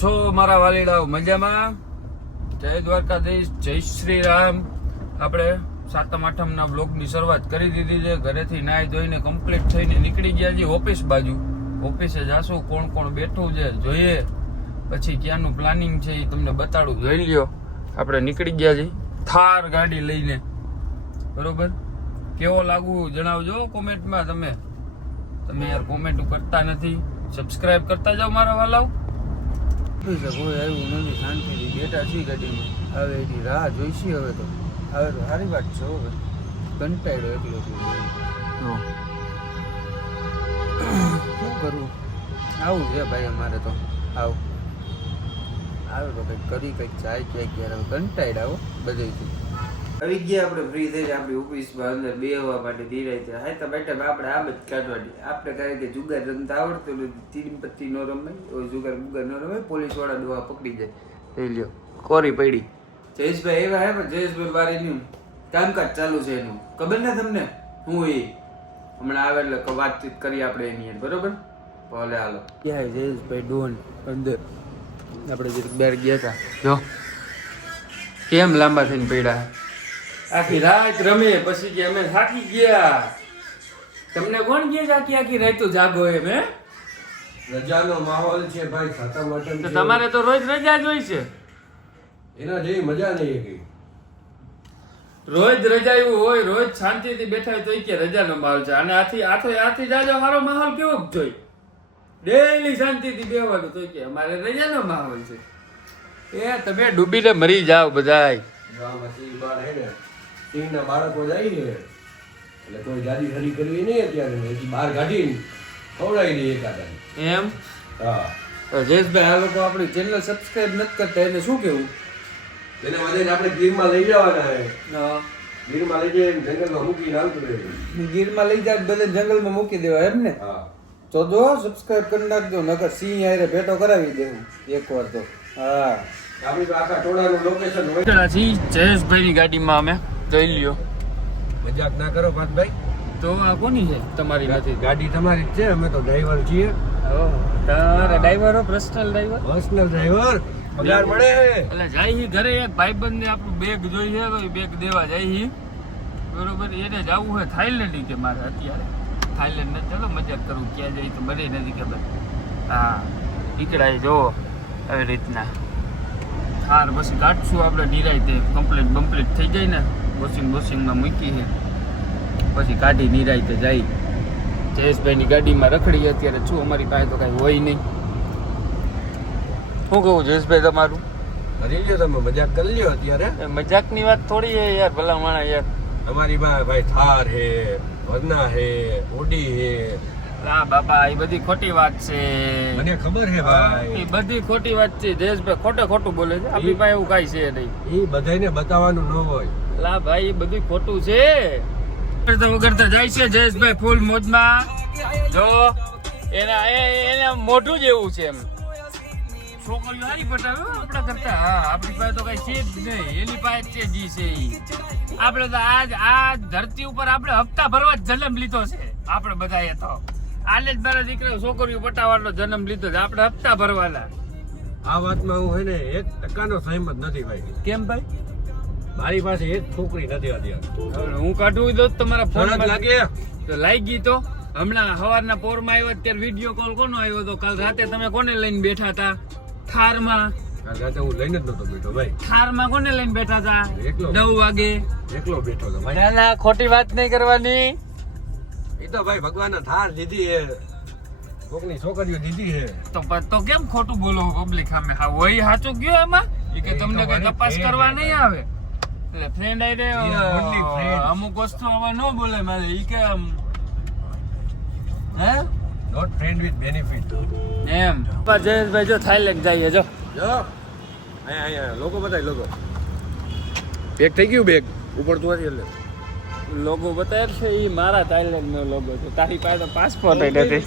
છો મારા વાલીડાઓ મજામાં? જય દ્વારકાધીશ, જય શ્રી રામ. આપણે સાતમ આઠમના બ્લોગની શરૂઆત કરી દીધી છે. ઘરેથી નાહી ધોઈને કમ્પ્લીટ થઈને નીકળી ગયા છીએ ઓફિસ બાજુ. ઓફિસે જાશું, કોણ કોણ બેઠું છે જોઈએ, પછી ક્યાંનું પ્લાનિંગ છે એ તમને બતાડું, જોઈ લ્યો. આપણે નીકળી ગયા છીએ થાર ગાડી લઈને, બરોબર? કેવો લાગુ જણાવજો કોમેન્ટમાં. તમે યાર કોમેન્ટ કરતા નથી, સબસ્ક્રાઇબ કરતા જાઓ મારા વાલાઓ. કોઈ આવ્યું નથી, શાંતિથી બેઠા છીએ ગાડીમાં. હવે એની રાહ જોઈશી. હવે તો સારી વાત છે. હવે કંટાળ્યો એકલો શું કરવું? આવું છે ભાઈ અમારે તો. આવે તો કંઈક કરી કંઈક જાય ક્યાંક યાર. હવે કંટાળ્યા આવો બધેથી. આવી ગયા આપણે ફ્રી થઈ આપણી ઓફિસમાં અંદર બેહવા માટે ધીરે હા તો બેઠા આપણે આમ જ કાઢવાની. આપણે કારણ કે જુગાર રમતા આવડતું નથી, તીન પત્તી નો રમાય, જુગાર બુગાર નો રમાય, પોલીસ વાળા દોવા પકડી જાય. થઈ લ્યો કોરી પડી. જયેશભાઈ એવા હે, પણ જયેશભાઈ બારીનું કામકાજ ચાલુ છે એનું, ખબર ને તમને? હું એ હમણાં આવે એટલે વાતચીત કરી આપણે એની, બરોબર? ભલે હાલો. ક્યાં જયેશભાઈ ડોન અંદર આપણે જે બહાર ગયા હતા, જો કેમ લાંબા થઈને પડ્યા. આખી રાત રમે, પછી કે અમે થાકી ગયા. તમને કોણ કહે છે આખી રાત તો જાગો એમ? હે, રજાનો માહોલ છે ભાઈ, સાતમ આઠમ તો તમારે તો રોજ રજા જ હોય છે. એના જેવી મજા નહીં હતી. રોજ રજા એવું હોય, રોજ શાંતિથી બેઠા હોય તો કે રજાનો માહોલ છે. અને આથી જાજો સારો માહોલ કેવો જોઈ, ડેઈલી શાંતિથી બેહવાનું તો કે અમારે રજાનો માહોલ છે. એ તમે ડૂબીને મરી જાવ બધાય. સિંહના બાળકો જાય ને એટલે કોઈ ગાડી ખરી કરવી નહીં અત્યારે, બહાર કાઢીને ખવડાવી દઈએ એકાદા. એમ? હા. તો જયેશભાઈ, આ લોકો આપણી ચેનલ સબસ્ક્રાઇબ નથી કરતા, એને શું કેવું? એને વધીને આપણે ગીરમાં લઈ જવાના હે. હા, ગીરમાં લઈ જઈને જંગલમાં મૂકીને આવતું રહેવું. ગીરમાં લઈ જાય બધે જંગલમાં મૂકી દેવા એમ ને? હા. તો જો સબસ્ક્રાઇબ કરી નાખજો, નકર સિંહ આરે ભેટો કરાવી દેવું એકવાર તો. હા, આપણી તો આખા ટોળાનું લોકેશન હોય. જયેશભાઈની ગાડીમાં અમે જોઈ લ્યો. મજાક ના કરો પાર્થભાઈ. તો આ કોની છે? તમારી નથી? ગાડી તમારી જ છે, અમે તો ડ્રાઈવર છીએ. તમારા driver, personal driver, personal driver. પગાર મળે હે. એટલે જાય ઘરે એક ભાઈબંધ ને આપણું બેગ જોઈએ તો એ બેગ દેવા જાય, બરોબર? એને જવું હોય થાઈલેન્ડ કે મારે અત્યારે. થાઈલેન્ડ નથી, ચાલો મજાક કરું, ક્યાં જાય તો બને નથી ખબર. હા, નીકળાય જો આવી રીતના થાર. પછી કાઢશું આપણે નિરાય તે કમ્પ્લીટ થઈ જાય ને, વોશિંગમાં મૂકી છે પછી કાઢી નિરાય તે જાય. જયેશભાઈની ગાડીમાં રખડી અત્યારે છું, અમારી પાસે તો કાંઈ હોય નહીં. શું કહું જયેશભાઈ તમારું? કરી લ્યો તમે, મજાક કરી લ્યો અત્યારે. મજાકની વાત થોડી છે યાર, ભલા માણા યાર. અમારી પાસે ભાઈ થાર હે, વરના હે, ઓડી હે. હા બાપા, એ બધી ખોટી વાત છે. મને ખબર હે ભાઈ, એ બધી ખોટી વાત છે. જયેશભાઈ ખોટું બોલે છે. આપણી પાસે એવું કાંઈ છે નહીં. એ બધાને બતાવવાનું ન હોય. લા ભાઈ, એ બધું ખોટું છે. વગરતા જાય છે જયેશભાઈ ફૂલ મોજમાં. જો એના મોઢું જ એવું છે એમ. છોકરીઓ સારી પટાવે આપણા કરતા. હા, આપણી પાસે તો કઈ છે જ નહીં, એની પાસે છે જી છે ઈ. આપણે તો આ ધરતી ઉપર આપણે હપ્તા ભરવા જ જન્મ લીધો છે. આપણે બધાએ તો આલે જ મારા દીકરા છોકરીઓ પટાવવાનો જન્મ લીધો છે, આપણે હપ્તા ભરવાના. આ વાતમાં હું હે ને 1% સહેમત નથી ભાઈ. કેમ ભાઈ? મારી પાસે એક છોકરી નથી અત્યારે. હું કાઢું દઉં તમારા ફોન લાગે તો લાગી. તો હમણાં સવારના પોરમાં આવ્યો ત્યારે વિડીયો કોલ કોનો આવ્યો હતો? કાલ રાતે તમે કોને લઈને બેઠા હતા? થારમાં. કાલ રાતે હું લઈને જ નતો બેઠો ભાઈ. થારમાં કોને લઈને બેઠા હતા? એકલો. 9 વાગે એકલો બેઠો હતો ભાઈ. ના, ખોટી વાત નહીં કરવાની. એ તો ભાઈ ભગવાનના થાર દીધી હે, કોકની છોકરીઓ દીધી હે. તો કેમ ખોટું બોલો પબ્લિક સામે? હા, હોય સાચું ગયો એમાં. એ કે તમને કઈ તપાસ કરવા નહીં આવે. એટલે ફ્રેન્ડ આઈ અમુક વસ્તુ આમાં ન બોલે મારે. ઈ કે હે નોટ ફ્રેન્ડ વિથ બેનિફિટ એમ. જયેશભાઈ જો થાઈલેન્ડ જઈએ. જો અહીંયા લોકો બતાય, લોકો બેગ થઈ ગયું. બેગ ઉપર તું હતી એટલે લોગો બતાવે છે. એ મારા થાઈલેન્ડ નો લોગો છે. તારી પાસે તો પાસપોર્ટ નથી.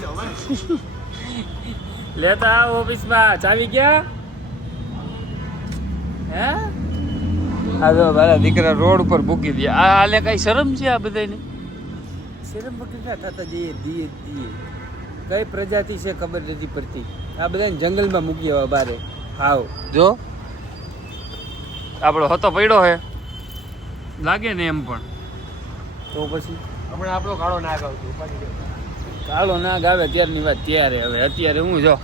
લેતા આવ ઓફિસમાં. ચાવી ગયા હે? આ જો મારા દીકરા રોડ ઉપર મૂકી દે. આલે કઈ શરમ છે આ બધાને? શરમ વગર ના થતા જઈએ કઈ પ્રજાતિ છે ખબર નથી પડતી. આ બધાને જંગલમાં મૂકી આવ્યા બારે. આવ જો આપણો હતો પડ્યો હે લાગે ને એમ પણ તો પછી હમણાં આપણો કાળો નાગ આવતો ઉપાડી દે. કાળો નાગ આવે ત્યારની વાત ત્યારે હવે અત્યારે હું જો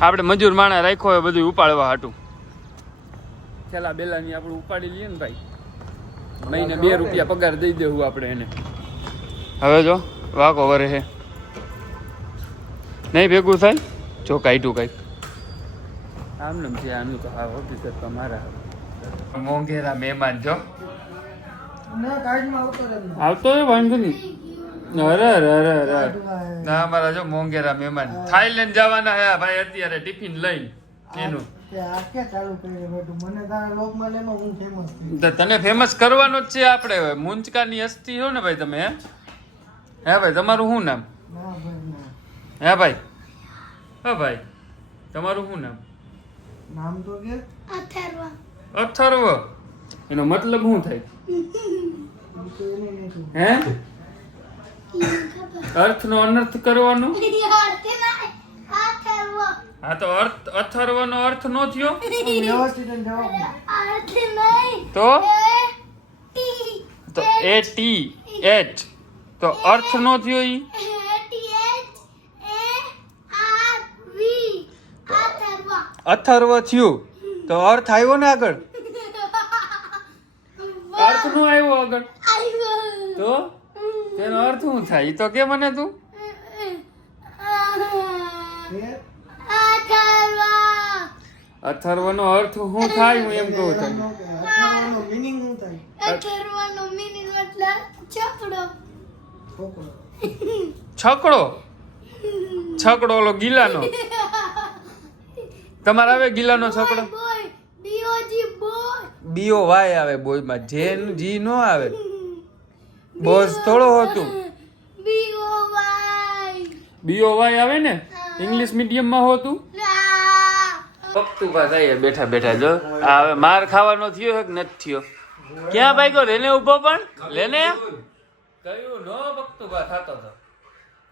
આપણે મજૂર માણા રાખ્યો હોય બધું ઉપાડવા હાટું છેલ્લા બેલાની આપણે ઉપાડી લઈએ ને ભાઈ મહિને 2 રૂપિયા પગાર દઈ દેવું આપણે એને હવે જો વાકો વરે હે નહીં ભેગું થાય જો કાઢ્યું કંઈક આમ ને છે આનું તો હા હકીકત તો મારા મોંઘેરા મહેમાન જો આવતો હોય વાંધો નહીં અરે અરે અરે અરે ના અમારા જો મોંઘેરા મહેમાન થાઈલેન્ડ જવાના હે ભાઈ અત્યારે ટિફિન લઈને એનું તો તને ફેમસ કરવાનો જ છે આપણે મુંચકાની હસ્તી છો ને ભાઈ તમે હે ભાઈ તમારું શું નામ હે ભાઈ તમારું શું નામ અથર્વ એનો મતલબ શું થાય હે અર્થનો અનર્થ કરવાનો હા તો અર્થ અથર્વનો અર્થ નો થયો તો ATH તો અર્થ નો થયો ઈ અથર્વ થયું તો અર્થ આવ્યો ને આગળ અર્થ નો આવ્યો આગળ તો તેનો અર્થ શું થાય ઈ તો કે મને તું અથર્વ નો અર્થ શું થાય હું એમ કહું તને છકડો ઓલો ગીલાનો તમારે આવે ગીલાનો છકડો BOY આવે બોય માં જી નો આવે બોઝ થોડો હતું BOY આવે ને ઇંગ્લિશ મીડિયમ માં હોતું પક્તુભા થાય બેઠા બેઠા જો આ હવે માર ખાવાનો થયો કે નથી થયો ક્યાં ભાગ્યો લેને ઉભો પણ લેને કયું નો પક્તુભા થતો હતો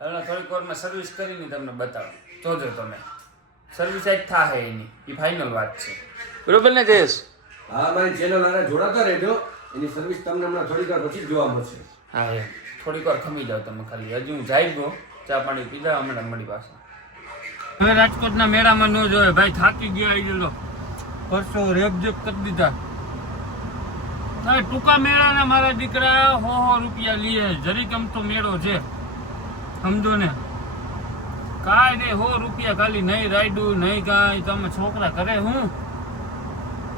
હવે થોડીક વારમાં સર્વિસ કરીને તમને બતાવું જોજો તમે સર્વિસ આજ થાહે એની એ ફાઇનલ વાત છે બરોબર ને જયેશ હા મારી ચેનલ આરે જોડાતા રહેજો એની સર્વિસ તમને હમણાં થોડીક વાર પછી જોવા મળશે હા એમ થોડીક વાર ખમી જાવ તમે ખાલી હજુ હું જાય ગયો ચા પાણી પીધા હમણાં મળી પાછા હવે રાજકોટના મેળામાં ન જોયે ભાઈ થાકી ગયા આવી ગયેલો પરસો રેપજેપ કરી દીધા ટૂંકા મેળાના મારા દીકરા 100 રૂપિયા લીએ જરીક આમ તો મેળો છે સમજો ને કાંઈ નહીં 100 રૂપિયા ખાલી નહીં રાયડું નહીં કાંઈ તમે છોકરા કરે હું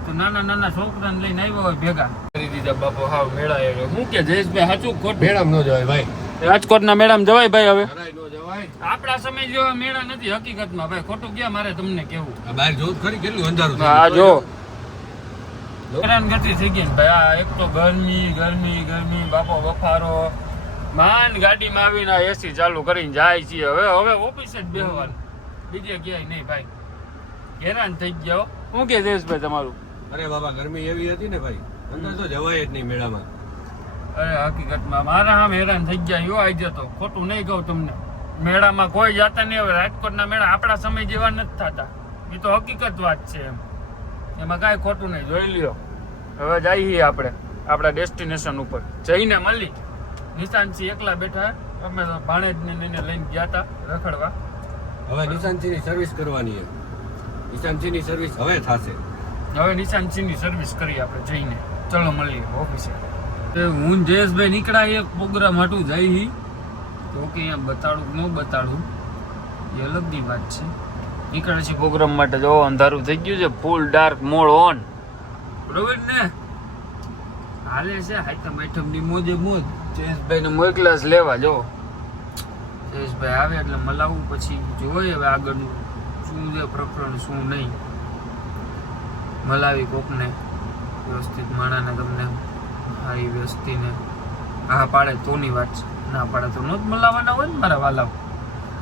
તો નાના નાના છોકરાને લઈને આવ્યો હોય ભેગા કરી દીધા બાપુ હાવ મેળા આવ્યો હું કે જયેશભાઈ સાચું ખોટ મેળામાં ન જવાય ભાઈ રાજકોટના મેળામાં જવાય ભાઈ હવે જરાય ન જવાય આપણા સમય જેવા મેળા નથી હકીકતમાં ભાઈ ખોટું ક્યાં મારે તમને કેવું આ બહાર જોત ખરી કેટલું અંધારું આ જો હેરાનગતિ થઈ ગઈ ને ભાઈ આ એક તો ગરમી બાપો બફારો માન ગાડીમાં આવીને એસી ચાલુ કરીને જાય છે હવે ઓફિસે જ બેહવાનું બીજે ક્યાંય નહીં ભાઈ હેરાન થઈ ગયા હું કે જયેશભાઈ તમારું અરે બાબા ગરમી એવી હતી ને ભાઈ અંદર તો જવાય જ નહીં મેળામાં અરે હકીકતમાં મારા આમ હેરાન થઈ ગયા યો આવી જતો ખોટું નહીં કહું તમને મેળામાં કોઈ જાતા નહીં હવે રાજકોટના મેળા આપણા સમય જેવા નથી થતા એ તો હકીકત વાત છે એમાં કાંઈ ખોટું નહીં જોઈ લ્યો હવે જઈએ આપણે આપણા ડેસ્ટિનેશન ઉપર જઈને મળી નિશાંતસિંહ એકલા બેઠા અમે તો ભાણેજને લઈને ગયા હતા રખડવા હવે નિશાંતસિંહની સર્વિસ કરવાની છે નિશાંતસિંહની સર્વિસ હવે થશે હવે નિશાંતસિંહની સર્વિસ કરી આપણે જઈને ચલો મળીએ ઓફિસે હું જયેશભાઈ નીકળ્યા એક પ્રોગ્રામ હાટું જઈ તો કે અહીંયા બતાડું ન બતાડું એ અલગની વાત છે નીકળે છે પ્રોગ્રામ માટે જો અંધારું થઈ ગયું છે ફૂલ ડાર્ક મોડ ઓન બરોબર ને હાલે છે હાઈટમ આઈટમની મોજે મોજ જયેશભાઈને મોકલાસ લેવા જો જયેશભાઈ આવે એટલે મલાવું પછી જોઈએ હવે આગળનું શું છે પ્રકરણ શું નહીં મલાવી કોકને વ્યવસ્થિત માણાને તમને હારી વ્યસ્તીને હા પાડે તોની વાત છે ના પાડે તો નો જ મલાવાના હોય ને મારા વાલાઓ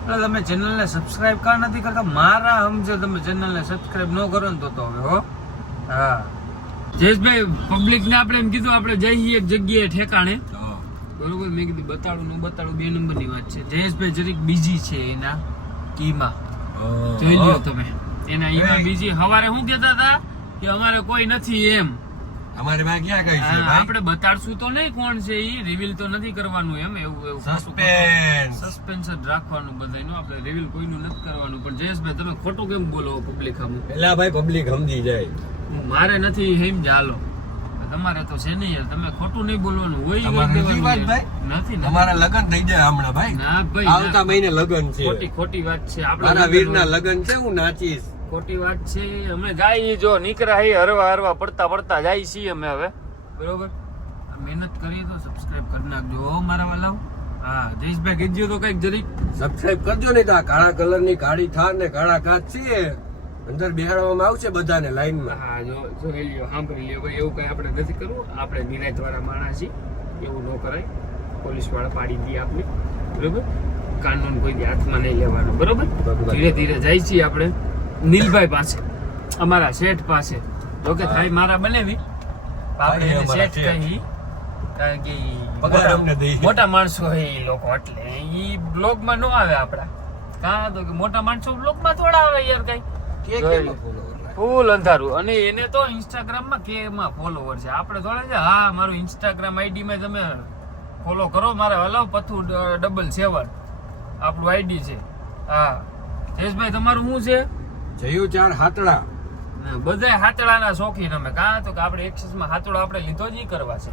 એટલે તમે ચેનલને સબસ્ક્રાઇબ કા નથી કરતા મારા સમજો તમે ચેનલને સબસ્ક્રાઇબ ન કરો ને તો હવે હો હા જયેશભાઈ પબ્લિકને આપણે એમ કીધું આપણે જઈએ એક જગ્યાએ ઠેકાણે બરોબર મેં કીધું બતાડું ન બતાડું 2 નંબરની વાત છે જયેશભાઈ જરીક બીજી છે એના કીમાં જોઈ લ્યો તમે એના ઈમાં બીજી હવારે શું કહેતા હતા કે અમારે કોઈ નથી એમ. અમારે ભાઈ ક્યાં કઈ છે હા, ભાઈ? આપણે બતાડશું તો નહીં કોણ છે ઈ, રિવીલ તો નથી કરવાનું એમ. એવું સસ્પેન્સ જ રાખવાનું બધાયનું. આપણે રિવીલ કોઈનું નથી કરવાનું. પણ જયેશભાઈ તમે ખોટું કેમ બોલો પબ્લિક સામે? પેલા ભાઈ પબ્લિક સમજી જાય. મારે નથી હેમ ચાલો, તમારે તો છે નહીં. તમે ખોટું નહીં બોલવાનું હોય. તમારે નથી વાત ભાઈ? નથી તમારા લગન થઈ જાય હમણાં ભાઈ. ના ભાઈ, આવતા મહિને લગન છે. ખોટી વાત છે. મારા વીરના લગન છે, હું નાચીશ. ખોટી વાત છે. અમે જાય જો નીકળ્યા હે હરવા પડતા જાય છીએ અમે હવે. બરોબર, મહેનત કરીએ તો સબસ્ક્રાઇબ કરી નાખજો હો મારા વાલાઓ. હા, જયેશભાઈ કીધું તો કઈક જરીક સબસ્ક્રાઇબ કરજો. નહીં તો આ કાળા કલરની કાળી થાર ને કાળા કાચ છે, અંદર બેહાડવામાં આવશે બધાને લાઈનમાં. હા, જોઈ લ્યો, સાંભળી લ્યો ભાઈ. એવું કઈ આપણે નથી કરવું. આપણે નિરાંત વાળા માણસ છીએ, એવું ન કરાય. પોલીસ વાળા પાડી દઈએ આપણે. બરોબર, કાનૂન કોઈ દી હાથમાં નહીં લેવાનો. બરોબર, ધીરે ધીરે જાય છીએ આપણે નીલભાઈ પાસે, અમારા શેઠ પાસે. જોકે થાય મારા બનેવી, આપણે એને શેઠ કહી, કારણ કે પગાર અમને દઈ. મોટા માણસો હોય એ લોકો, એટલે ઈ બ્લોગમાં ન આવે આપડા. કાં તો કે મોટા માણસો બ્લોગમાં થોડા આવે યાર. કઈ ફૂલ અંધારું. અને એને તો ઇન્સ્ટાગ્રામમાં કેમાં ફોલોવર છે, આપણે થોડા છે. હા, મારું ઇન્સ્ટાગ્રામ આઈડી માં તમે ફોલો કરો. મારે હલાવ પથ્થુ 777 આપણું આઈડી છે. હા, જયેશભાઈ તમારું શું છે? જયું 4 હાતડા. બધા હાતડાના શોખીન અમે. કાં તો કે આપણે એક્સેસ માં હાતડો આપણે લીધો જ ઈ કરવા છે.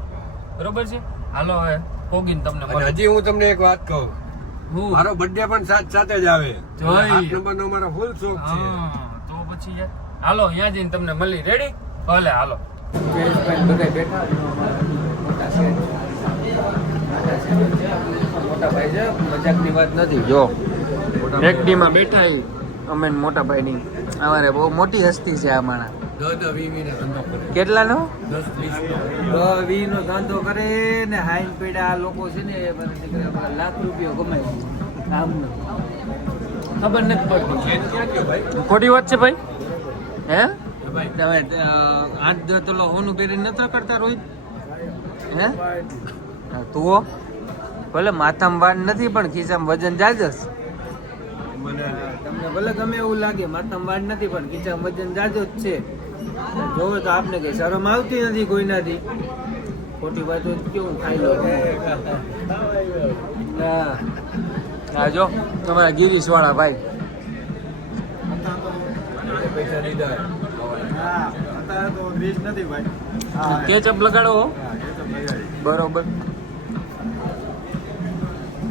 બરોબર છે. હાલો હવે પોગીને તમને અને હજી હું તમને એક વાત કહું, મારો બર્થડે પણ સાથે જ આવે. 8 નંબરનો મારો ફૂલ શોખ છે. તો પછી યાર હાલો અહીંયા જઈને તમને મળી. રેડી? ભલે હાલો. બધા બેઠા મોટા ભાઈ છે, મજાકની વાત નથી. જો એકડી માં બેઠા ઈ અમે મોટા ભાઈ ની. અમારે બહુ મોટી હસ્તી છે આ માણસ. 10-20 ને ધંધો કરે. કેટલાનો? 10-20 નો ધંધો કરે ને. હાઈન પેડા આ લોકો છે ને એ મને દીકરા લાખ રૂપિયા કમાય આમનો. ખબર નથી પડતી. ભાઈ ખોટી વાત છે ભાઈ. હે તમે 8-10 તોલો હોનું પહેરીને નતા કરતા રોહિત? હે તું ભલે માથામાં વાળ નથી પણ ખિસ્સામાં વજન જાજસ. તમને ભલે ગમે એવું લાગે, માથામાં વાળ નથી પણ ખિસ્સામાં વજન જાજો જ છે. જોવે તો આપને કઈ શરમ આવતી નથી કોઈનાથી. ખોટી વાતો કેવું ખાઈ લો. હા જો તમારા ગિરીશ વાળા ભાઈ પૈસા લીધા. કેચઅપ લગાડો હો. બરોબર,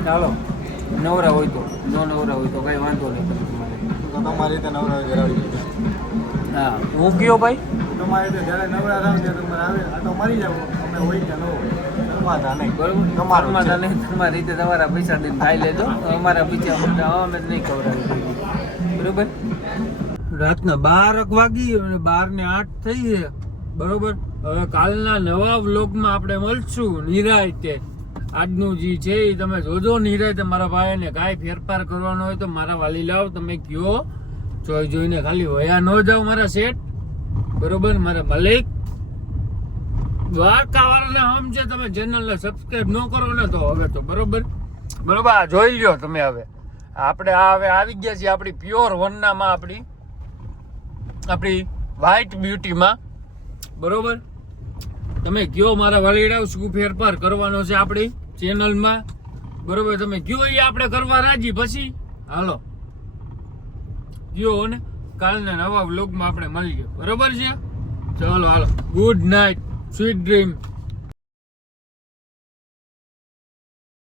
ચાલો. નવરા હોય તો, નો નવરા હોય તો કઈ વાંધો નહીં. તમારી રીતે નવરા કરાવી. હા, હું કયો ભાઈ? તમારી રીતે જ્યારે નવરા થાવ ત્યારે તમારે આવે આ તો મરી જાવ. અમે હોય કે ન હોય સમાધાન નહીં. બરોબર, તમારું સમાધાન નહીં. તમારી રીતે તમારા પૈસા દઈને ખાઈ લેજો. અમારા પૈસા અમે નહીં ખવડાવી. બરોબર, રાતના 12 વાગી અને 12 ને 8 થઈ છે. બરોબર, હવે કાલના નવા વ્લોગમાં આપણે મળશું નિરાંતે. આજનું જે છે એ તમે જોજો નિરાંતે. મારા ભાઈને કાંઈ ફેરફાર કરવાનો હોય તો મારા વાલી લાવ, તમે કયો. જોઈને ખાલી વયા ન જાઓ મારા શેઠ. બરોબર, મારા મલિક દ્વારકાવાળાને હમ છે. તમે ચેનલને સબસ્ક્રાઇબ ન કરો ને તો હવે તો બરોબર. આ જોઈ લ્યો તમે. હવે આપણે આ હવે આવી ગયા છીએ આપણી પ્યોર વન્નામાં, આપણી વ્હાઈટ બ્યુટીમાં. બરોબર, તમે કયો મારા વાલીડાઓ શું ફેરફાર કરવાનો છે આપણી ચેનલમાં. બરોબર, તમે કયો એ આપણે કરવા રાજી. પછી હાલો કયો ને કાલના નવા વ્લોગમાં આપણે મળીએ. બરોબર છે? ચાલો હાલો, ગુડ નાઇટ, સ્વીટ ડ્રીમ.